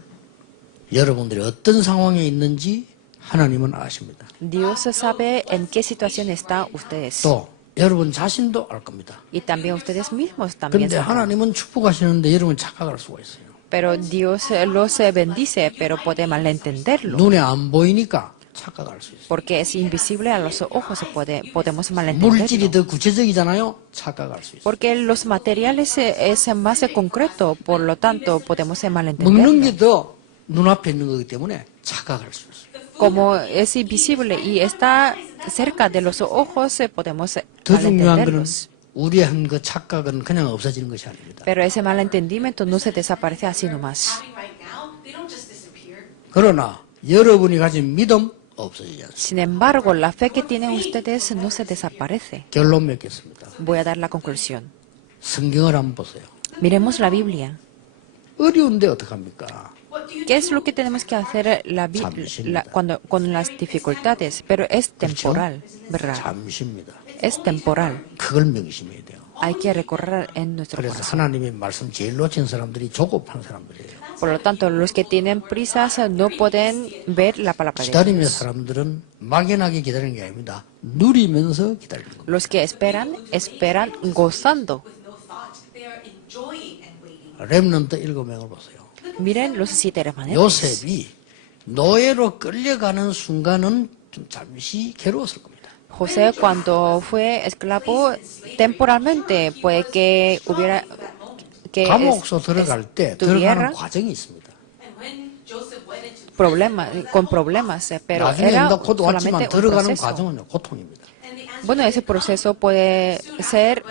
여러분들이 어떤 상황에 있는지 하나님은 아십니다. Dios sabe en qué situación está ustedes. 또 여러분 자신도 알 겁니다. Y también ustedes mismos también 그런데 sabrán. 하나님은 축복하시는데 여러분 착각할 수가 있어요. Pero Dios los bendice, pero puede malentenderlo. 눈에 안 보이니까 착각할 수 있어요. Porque es invisible a los ojos, podemos 물질이 malentenderlo. 더 구체적이잖아요. 착각할 수 있어요. Porque los materiales es más concreto, por lo tanto podemos 먹는 malentenderlo. 게 더 눈앞에 있는 거기 때문에 착각할 수 있어요. Como es invisible y está cerca de los ojos, podemos 더 중요한 거는 malentenderlos. 우리 한 그 착각은 그냥 없어지는 것이 아닙니다. Pero ese malentendimiento no se desaparece así nomás. 그러나 여러분이 가진 믿음 없어지지 않습니다. Sin embargo, la fe que tienen ustedes no se desaparece. 결론 맺겠습니다. Voy a dar la conclusión. 성경을 한번 보세요. Miremos la Biblia. 어려운데 어떡합니까? ¿Qué es lo que tenemos que hacer cuando, con las dificultades? Pero es temporal, ¿verdad? 잠시입니다. Es temporal. 그걸 명심해야 돼요. Hay que recorrer en nuestro 그래서 corazón. 하나님의 말씀 제일 놓친 사람들이 조급한 사람들이에요. Por lo tanto, los que tienen prisas no pueden ver la palabra de 기다림의 Dios. 사람들은 막연하게 기다리는 게 아닙니다. 누리면서 기다리는 겁니다. Los que esperan, esperan gozando. 렘넌트 7명을 보세요. Miren los 7 remanentes. 요셉이 노예로 끌려가는 순간은 좀 잠시 괴로웠을 겁니다. José, cuando fue esclavo, temporalmente puede que hubiera que 감옥소 들어갈 때 들어가는 tuviera 과정이 있습니다. con problemas, pero 나중에 era 곧 왔지만 solamente un 들어가는 proceso. 과정은 고통입니다. Bueno, ese proceso puede ser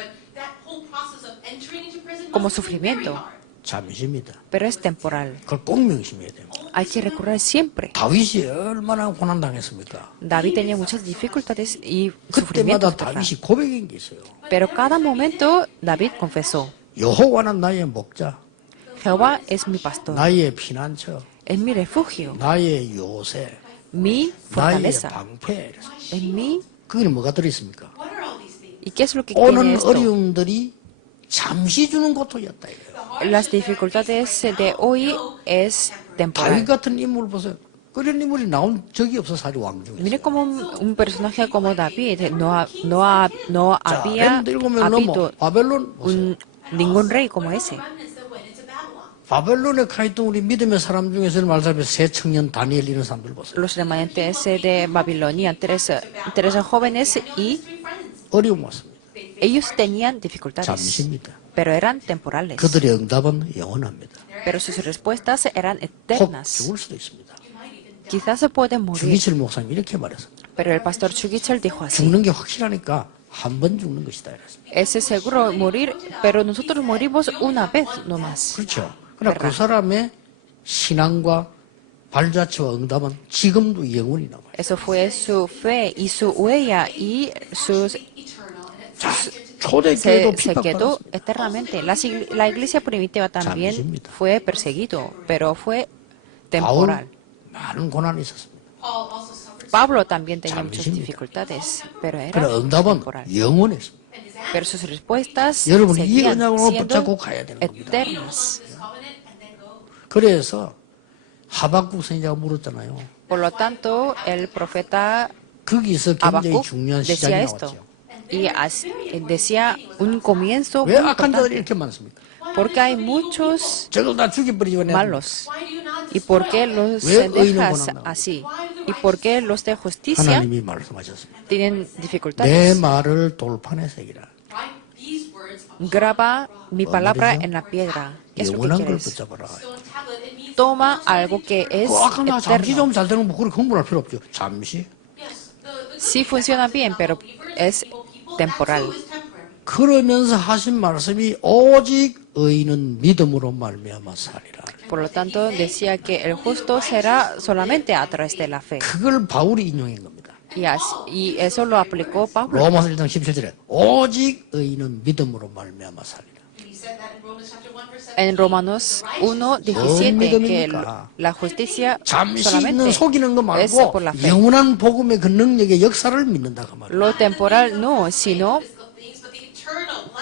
como sufrimiento, 잠시입니다. pero es temporal. 그걸 꼭 명심해야 돼요. Hay que recurrir siempre. 다윗이 얼마나 고난당했습니까? David tenía muchas dificultades y 그때마다 sufrimientos, ¿verdad? 다윗이 고백한 게 있어요. Pero cada momento David confesó, 여호와는 나의 목자, Jehová es mi pastor, 나의 피난처, es mi refugio, 나의 요새, mi 나의 fortaleza, 방패. es mi... 그게 뭐가 들어있습니까? ¿Y qué es lo que tiene 오는 esto? 어려움들이 잠시 주는 고통이었다 이거예요. Las dificultades de hoy es 다윗 temporal. 같은 인물 보세요. 그런 인물이 나온 적이 없어 사실 왕 중에. Mire como un personaje como David no 자, había 렘드 7명 넘어 habido 바벨론 보세요. ningún rey como ese. 바벨론에 가 있던 우리 믿음의 사람 중에서 말하자면 세 청년 다니엘 이런 사람들 보세요. Los remanentes de Babilonia, tres jóvenes y 어려움 왔습니다. ellos tenían dificultades, 잠시입니다. pero eran temporales. 그들의 응답은 영원합니다. Pero sus respuestas eran 혹 eternas. 죽을 수도 있습니다. Quizás se pueden morir, 주기철 목사님 이렇게 말했습니다. pero el pastor Chugichel dijo así. 죽는 게 확실하니까 한 번 죽는 것이다. 이랬습니다. Es seguro morir, pero nosotros morimos una vez nomás. 그렇죠. 그러나 그 사람의 신앙과 발자취와 응답은 지금도 영원히 남아요. Eso fue su fe y su huella y sus 초대교회도 se quedó 핍박받았습니다. eternamente. La iglesia primitiva también 잠시입니다. fue perseguido, pero fue 바울 temporal. 많은 고난이 있었습니다. Pablo también tenía muchas 잠시입니다. dificultades, pero era 그러나 응답은 temporal. 영원했습니다. Pero sus respuestas 여러분이 seguían 이 언약으로 siendo 붙잡고 가야 되는 겁니다. eternas. 그래서 하박국 선지자가 물었잖아요. Por lo tanto, el profeta 거기서 굉장히 Habacuc 중요한 decía 시작이 esto. 나왔죠. Y decía un comienzo muy 왜 악한 자들이 importante. 이렇게 많습니까? Porque hay muchos 저걸 다 죽여버리고 내야 malos. ¿Y por qué los 왜 의인은 dejas 고난당하고? así? ¿Y por qué los de justicia 하나님이 말씀하셨습니다. tienen 내 dificultades? 말을 돌판에 새기라. Graba mi palabra 말이죠? en la piedra. ¿Qué es lo que 영원한 걸 quieres? 붙잡아라. Toma algo que es 그 악한 자 잠시 eterno. 좀 잘 되는 거 그렇게 흥분할 필요 없죠. 잠시. Sí funciona bien, pero es temporal. 그러면서 하신 말씀이 오직 의인은 믿음으로 말미암아 살리라. Por lo tanto, decía que el justo será solamente a través de la fe. 그걸 바울이 인용한 겁니다. Y eso lo aplicó Pablo. 로마서 1장 17절에 오직 의인은 믿음으로 말미암아 살리라. En Romanos 1:17 que la justicia 잠시 solamente 있는 속이는 거 es 말고 por la fe. 영원한 복음의 그 능력의 역사를 믿는다 그 말이에요. Lo temporal no, sino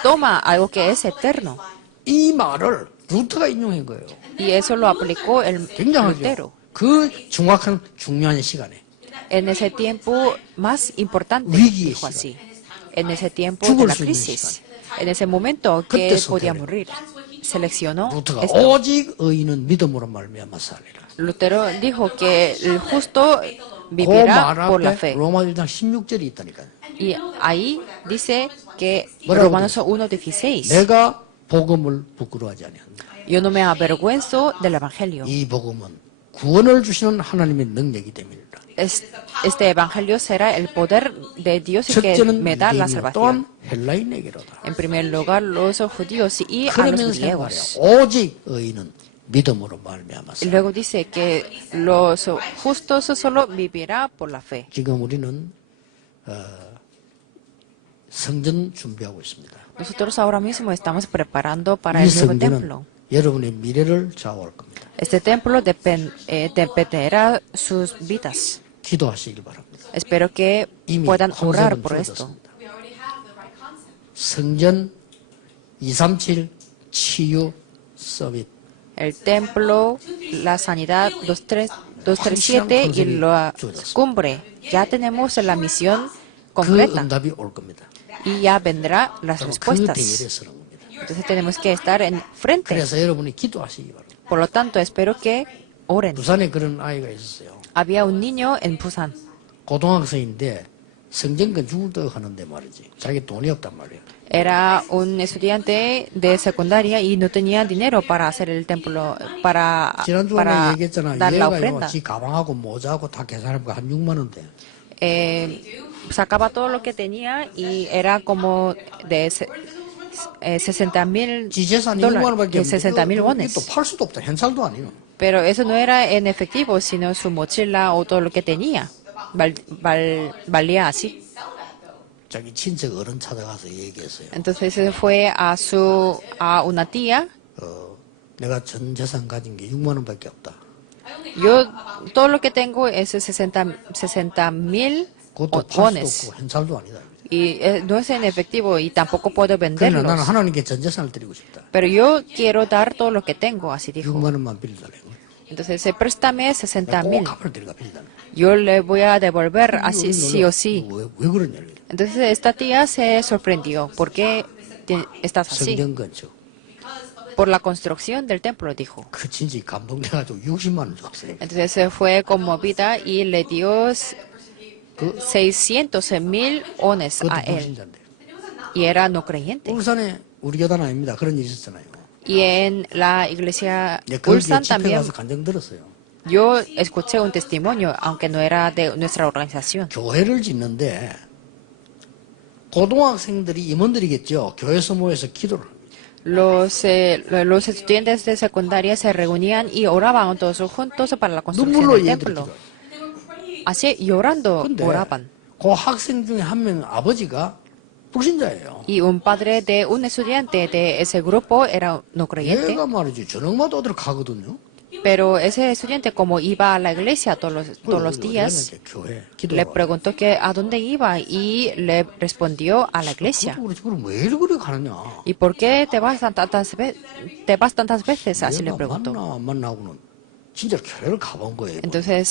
toma algo que es eterno. 이 말을 루터가 인용한 거예요. Y eso lo aplicó el 굉장하죠. Lutero. 그 정확한 중요한 시간에 En ese tiempo más importante, 위기의 dijo 시간. así. En ese tiempo de 죽을 la 수 있는 crisis. En ese momento que 그때 podía 선택을 morir. Seleccionó 루터가 esto. 오직 의인은 믿음으로 말미암아 살리라. Lutero dijo que el justo 그 vivirá 말 por la 앞에 fe. 로마 1장 16절이 있다니까요. Y ahí dice que 뭐라고 Romanos 1:16. 내가 복음을 부끄러워하지 아니한다. Yo no me avergüenzo del Evangelio. 이 복음은 구원을 주시는 하나님의 능력이 됩니다. Este Evangelio será el poder de Dios y que 첫째는 me da la 유대인이요 또한 salvación. 헬라인에게로다. En primer lugar, los judíos y a los 그러면서 말이야 griegos. 오직 의인은 믿음으로 말미암아 Y 살리라. luego dice que los justos solo vivirá por la fe. 지금 우리는 성전 준비하고 있습니다. Nosotros ahora mismo estamos preparando para 이 el nuevo 성전은 templo. 여러분의 미래를 좌우할 겁니다. Este templo dependerá sus vidas. 기도하시길 바랍니다. Espero que 이미 puedan orar 컨셉은 por esto. 주어졌습니다. 성전 237 치유 서밋 El templo, la sanidad 237 y la cumbre. Ya tenemos la misión 그 concreta 응답이 올 겁니다. y ya vendrá las 그 respuestas. 대열에 서는 겁니다. Entonces tenemos que estar en frente. 그래서 여러분이 기도하시기 바랍니다. Por lo tanto, espero que oren. 부산에 그런 아이가 있었어요. Había un niño en Busan. 고등학생인데 성전권 죽을 듯 하는데 말이지. 자기 돈이 없단 말이에요. Era un estudiante de secundaria y no tenía dinero para hacer el templo, para 지난주에 얘기했잖아. dar la 얘가요, ofrenda. 지 가방하고 모자하고 다 계산해보고 한 6만 원대. Sacaba todo lo que tenía y era como de 60,000 지 재산이 6만 원밖에 dólares, 60,000 또 wones. 팔 수도 없다. 현찰도 아니에요. Pero eso no era en efectivo, sino su mochila o todo lo que tenía. Valía así. 자기 친척 어른 찾아가서 얘기했어요. Entonces se fue a una tía. 내가 전 재산 가진 게 6만 원밖에 없다. Yo todo lo que tengo es 60,000 그것도 팔 wones. 수도 없고 현찰도 아니다. Y no es en efectivo y tampoco puedo 그러나 나는 venderlos. 하나님께 전 재산을 드리고 싶다. Pero yo quiero dar todo lo que tengo, así dijo. 6만 원만 빌려달래. Entonces, préstame 60,000. 꼭 갚을 테니까 빌려달래. Yo le voy a devolver así sí o sí. 왜 그러냐. Entonces, esta tía se sorprendió. ¿Por qué estás así? 성전 건축. Por la construcción del templo, dijo. 그 친지 감동돼가지고 60만 원 줬어요. Entonces, se fue conmovida y le dio 600,000 wones a 그것도 él. 불신자인데. Y era no creyente. 울산에 우리 교단 아닙니다. 그런 일이 있었잖아요. Y en la iglesia 네, 거기에 Ulsan 집회 también, 가서 간증 들었어요. yo escuché un testimonio, aunque no era de nuestra organización. 교회를 짓는데 고등학생들이 임원들이겠죠. 교회에서 모여서 기도를 합니다. los estudiantes de secundaria se reunían y oraban todos juntos para la construcción 눈물로 del 얘들이 templo. 기도해요. Así llorando 근데 oraban. 그 학생 중에 한 명 아버지가 불신자예요. Y un padre de un estudiante de ese grupo era no creyente, 얘가 말이지 저녁마다 어디를 가거든요. pero ese estudiante como iba a la iglesia todos los días, 교회 le 기도하러. preguntó que a dónde iba y le respondió a la iglesia. 그것도 그렇지 그럼 왜 이리 그래 가느냐. ¿Y por qué te vas tantas veces? Así le 얘가 preguntó. 만나 안 만나고는 진짜 교회를 가본 거예요. Entonces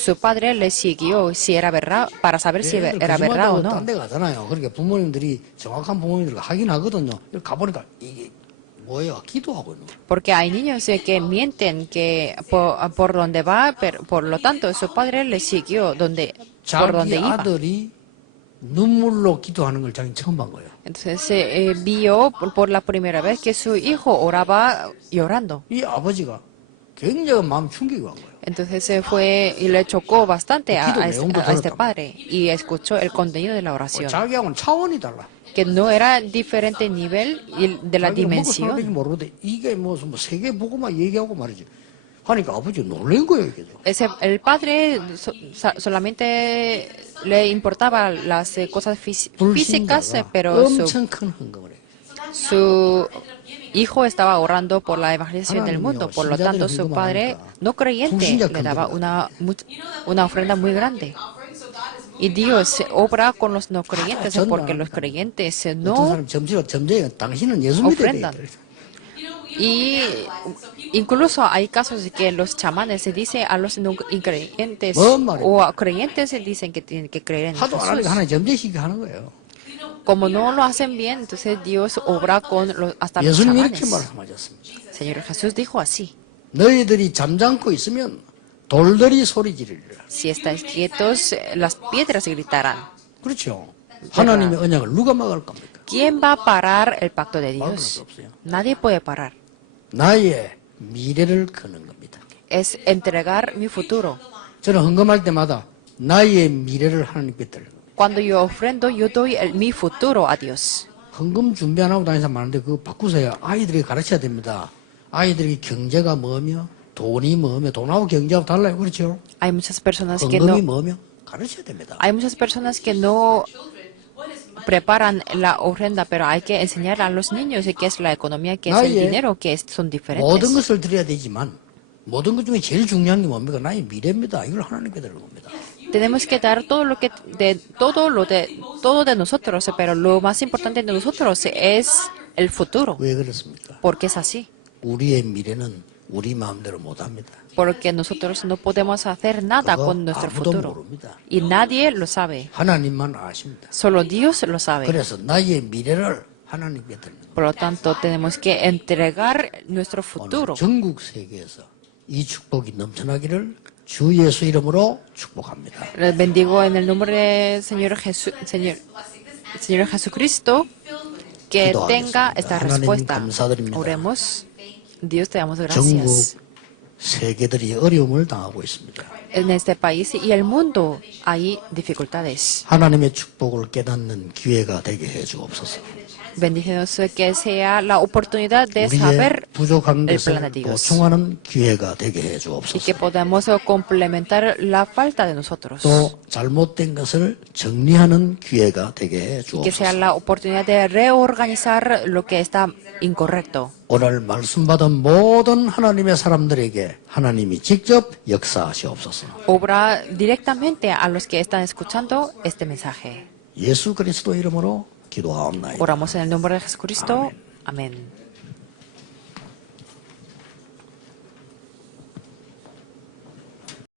su padre le siguió si era verdad, para saber si 얘들 era verdad o no. 딴데 가잖아요. 그러니까 부모님들이 정확한 부모님들 확인하거든요. 여기 가보니까 이게 뭐예요? 기도하고 있는 거예요. Porque hay niños que mienten que por donde va, pero por lo tanto su padre le siguió por donde 자기 iba. 아들이 눈물로 기도하는 걸 자기는 처음 본 거예요. Entonces vio por la primera vez que su hijo oraba llorando. 이 아버지가 굉장히 마음 충격이 간 거예요. Entonces fue y le chocó bastante 기도 a 내용도 este 들었단 padre y escuchó el contenido de la oración, 자기하고는 차원이 달라. que no era diferente nivel de la 자기가 먹고 dimensión. 살아는지 모르는데 이게 무슨 세계 보고만 얘기하고 말이지. 하니까 아버지 놀란 거예요. 이게. El padre solamente le importaba las cosas físicas, 불신자가 pero 엄청 큰 헌금을 해요. su hijo estaba orando por la evangelización del mundo. Por lo tanto, su padre, no creyente, le daba una ofrenda muy grande. Y Dios obra con los no creyentes porque los creyentes 어떤 no 사람 점쟁이가 당신은 예수 믿어야 ofrendan. 돼. Y incluso hay casos de que los chamanes se dicen a los no creyentes 뭔 말이야? o a creyentes se dicen que tienen que creer en 하도 안 하니까 Jesús. 하나님 점쟁이시게 하는 거예요. Como no lo hacen bien, entonces Dios obra con hasta los 예수님이 이렇게 chamanes. 말씀하셨습니다. Señor Jesús dijo así: 너희들이 잠잠고 있으면 돌들이 소리 지르리라. si estáis quietos, las piedras gritarán. 그렇죠. 하나님의 언약을 누가 막을 겁니까? ¿Quién va a parar el pacto de 막을 Dios? 수 없어요. Nadie puede parar. 나의 미래를 거는 겁니다. Es entregar mi futuro. 저는 헌금할 때마다 나의 미래를 하나님께 드려요. Cuando yo ofrendo, yo doy mi futuro a Dios. 헌금 준비 안 하고 다니는 사람 많은데 그거 바꾸세요. 아이들에게 가르쳐야 됩니다. 아이들에게 경제가 뭐며 돈이 뭐며 돈하고 경제하고 달라요. 그렇죠? Hay muchas personas que no, 헌금이 뭐며 가르쳐야 됩니다. hay muchas personas que no preparan la ofrenda, pero hay que enseñar a los niños qué es la economía, qué es el 나의 dinero, que son 모든 diferentes. 것을 드려야 되지만 모든 것 중에 제일 중요한 게 뭡니까? 나의 미래입니다. 이걸 하나님께 드리는 겁니다. Tenemos que dar todo de nosotros, pero lo más importante de nosotros es el futuro, 왜 그렇습니까? porque es así. 우리의 미래는 우리 마음대로 못합니다. Porque nosotros no podemos hacer nada 그거 con nuestro 아무도 futuro. 모릅니다. Y nadie lo sabe. 하나님만 아십니다. Solo Dios lo sabe. 그래서 나의 미래를 하나님께 드리는 겁니다. Por lo tanto, tenemos que entregar nuestro 오늘 futuro. 전국 세계에서 이 축복이 넘쳐나기를 주 예수 이름으로 축복합니다. Les bendigo en el nombre del Señor Jesucristo, que tenga esta 하나님 respuesta. 감사드립니다. Oremos. Dios, te damos 전국 gracias. 세계들이 어려움을 당하고 있습니다. En este país y el mundo hay dificultades. 하나님의 축복을 깨닫는 기회가 되게 해 주옵소서. Bendícenos que sea la oportunidad de 우리의 saber 부족한 el plan 것을 de Dios 보충하는 기회가 되게 해 y 주옵소서. que podamos complementar la falta de nosotros. 또 잘못된 것을 정리하는 기회가 되게 해 Y que sea 주옵소서. la oportunidad de reorganizar lo que está incorrecto. 오늘 말씀 받은 모든 하나님의 사람들에게 하나님이 직접 역사하시옵소서. Obra directamente a los que están escuchando este mensaje. 예수 그리스도 이름으로 기도하옵나이다. Oramos en el nombre de Jesucristo. Amén.